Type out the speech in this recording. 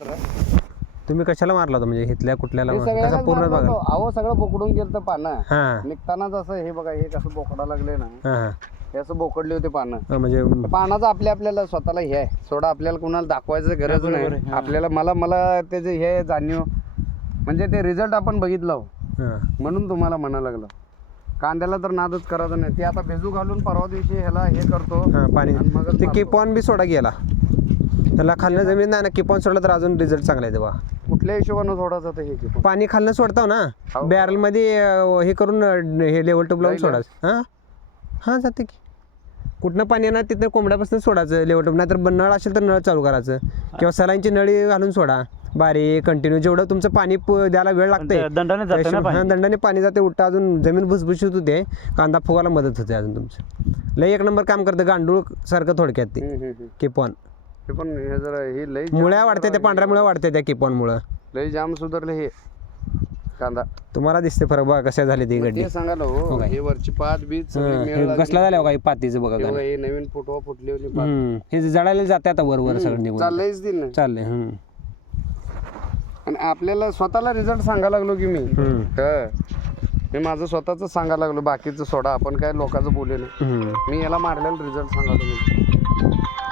तुम्ही कशाला मारला होता म्हणजे इथल्या कुठल्याला हे कसा सगळ्यांनाच पूर्ण मारलं बघा. होतं. अहो सगळं बोकडून गेलं तर पानं हा निघतानाच असं हे बघा हे कसं बोकडा लागले ना हा हा. हे असं बोकडले होते पानं. म्हणजे पानाचं आपल्याला स्वतःला हे आहे सोडा आपल्याला कुणाला दाखवायचं गरज नाही आपल्याला. मला त्याचे हे जाणीव म्हणजे ते रिझल्ट आपण बघितलं हो. हा. म्हणून तुम्हाला म्हणा लागलं कांद्याला तर नादच करायचं नाही. ते आता भिजू घालून परवा दिवशी ह्याला हे करतो हा पाणी आणि मगच ते मारतो. किपॉन बी सोडा गेला त्याला खाल्लं जमीन नाही ना किपॉन सोडलं तर अजून रिझल्ट चांगला आहे तेव्हा. कुठल्या हिशोबानं सोडायचं ते हे किपॉन? पाणी खाल्लं सोडताव ना हो. बॅरल मध्ये हे करून हे लेवल टूब लावून जाईल. सोडायचं. हां हां जाते की कुठनं पाणी येणार तिथं कोंबड्यापासून सोडायचं लेवल टूब. नाहीतर नळ असेल तर नळ चालू करायचं किंवा सलाईनची नळी घालून सोडा बारीक कंटिन्यू. जेवढं तुमचं पाणी द्यायला वेळ लागते दंडाने जातं ना पाणी. दंडाने पाणी जाते उलटा अजून जमीन भुसभुशीत होते कांदा फुगायला मदत होते अजून तुमचं. लय एक नंबर काम करतं गांडूळ सारखं थोडक्यात ते किपॉन. ते पण हे जरा हे लई मुळ्या वाढते त्या पांढऱ्या मुळ्या वाढते त्या किपॉनमुळं. लई जाम सुधारले हे कांदा. तुम्हाला दिसते फरक बघा कशा झाली ती गड्डी. ते सांगायला हो हे वरची पात बीज सगळी मेळ लागली. कसला झाल्या बघा पातीचं बघा हे गाणं. बघा, हे नवीन फुटवा फुटली होती पात. हे जळायला जाते आता वर सगळं निघून चाललंयच दिन ना. चाललंय. आणि आपल्याला स्वतःला रिझल्ट सांगायला लागलो की मी मी माझं स्वतःच सांगायला लागलो बाकीचं सोडा आपण काय लोकांचं बोलले नाही. मी याला मारलेला रिझल्ट सांगायला लागलो.